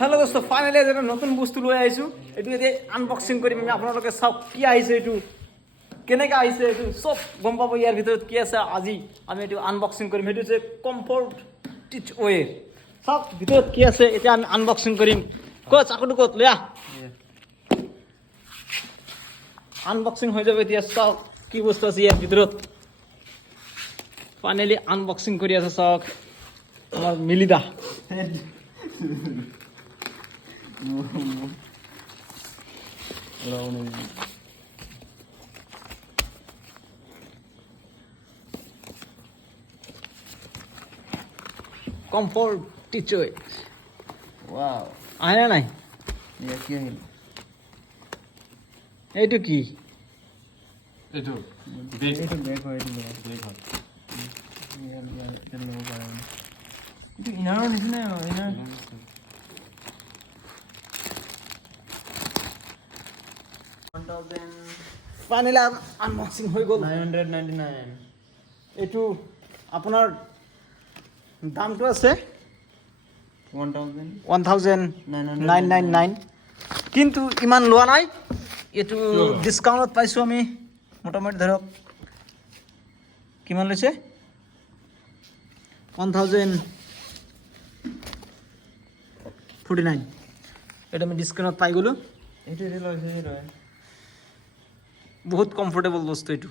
Hello' দোস্ত finally এটা নতুন বস্তু লৈ আহিছোঁ এইটো এতিয়া আনবক্সিং কৰিম আমি আপোনালোকে চাওক কি আহিছে এইটো কেনেকৈ আহিছে এইটো চব গম পাব ইয়াৰ ভিতৰত কি আছে আজি আমি এইটো আনবক্সিং কৰিম সেইটো হৈছে কমফৰ্ট টিচ ৱেৰ চাওক ভিতৰত কি আছে এতিয়া আমি আনবক্সিং কৰিম ক'ত চাকুটো ক'ত লৈ আহ আনবক্সিং হৈ যাব এতিয়া চাওক কি বস্তু আছে ইয়াৰ ভিতৰত ফাইনেলি আনবক্সিং কৰি আছে চাওক আমাৰ মিলিদা কমফৰ্ট টিচ ৱেৰ Wow. আহে না নাই Yeah, কি আহিল? এইটো কি এইটো বেগ এইটো বেগ হয় এইটো বেগ। বেগ হয় এটা ল'ব পাৰে মানে। এইটো ইনাৰৰ নিচিনাই হয়, ইনাৰ। ফাইনেলি আনবক্সিং হৈ গ'ল 999 এইটো আপোনাৰ দামটো আছে 1999 কিন্তু ইমান লোৱা নাই এইটো ডিছকাউণ্টত পাইছোঁ আমি মোটামুটি ধৰক কিমান লৈছে 1049 এইটো আমি ডিছকাউণ্টত পাই গ'লোঁ এইটো লৈছে বহুত কমফৰ্টেবল বস্তু এইটো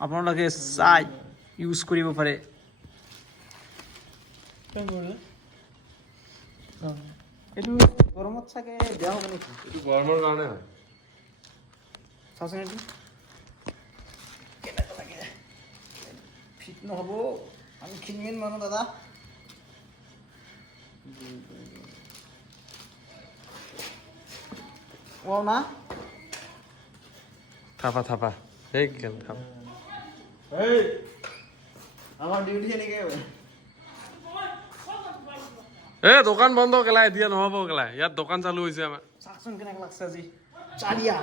আপোনালোকে চাই ইউজ কৰিব পাৰে এইটো গৰমত চাগে বেয়া হ'ব নেকি এইটো গৰমৰ কাৰণে হয় চাওকচোন এইটো কেনেকুৱা লাগে ফিট নহ'ব আমি ক্ষীণমিন মানুহ দাদা ৱাও না থাপা থাপা এই গেল থাপা এই আমাৰ ডিউটি এনেকৈ হয় এ দোকান বন্ধ কেলা এতিয়া নহ'ব কেলা ইয়াত দোকান চালু হৈছে আমাৰ চাওকচোন কেনেকুৱা লাগছে আজি চাৰিয়া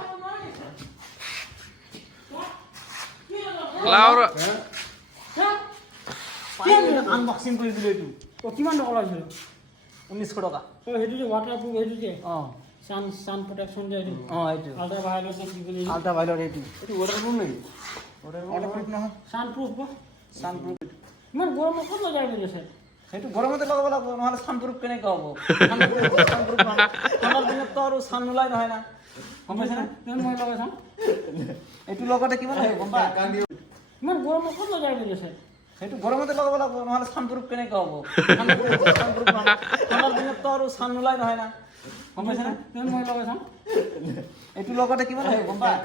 লাউৰ আনবক্সিং কৰি দিলোঁ এইটো কিমান টকা লাগিছিল 1900 টকা সেইটো যে ৱাটাৰ প্ৰুফ সেইটো যে অঁ চান প্ৰটেকশ্যন যে এইটো অঁ এইটো আল্ট্ৰা ভায়োলেট কি বুলি আল্ট্ৰা ভাইলট এইটো এইটো ৱাটাৰপ্ৰুফ নেকি ৱাটাৰপ্ৰুফ নহয় চান প্ৰুফ ছানপ্ৰুফ ইমান গৰমত ক'ত লগাই বুলি আছে সেইটো গৰমতে লগাব লাগিব নহ'লে ছানপ্ৰুফ কেনেকৈ হ'ব ছানপ্ৰুফ নহয় ঠাণ্ডাৰ দিনততো আৰু ছান নোলাই নহয় না গম পাইছেনে মই লগাই চাম এইটো লগতে কিমান আহিব গম পায় ইমান গৰমত ক'ত লগাই বুলি আছে সেইটো গৰমতে লগাব লাগিব নহ'লে ছানপ্ৰুফ কেনেকৈ হ'ব ছানপ্ৰুফ নহয় ঠাণ্ডাৰ দিনততো আৰু ছান নোলাই নহয় না গম পাইছেনে মই লগাই চাম এইটো লগতে কিমান আহিব গম পায়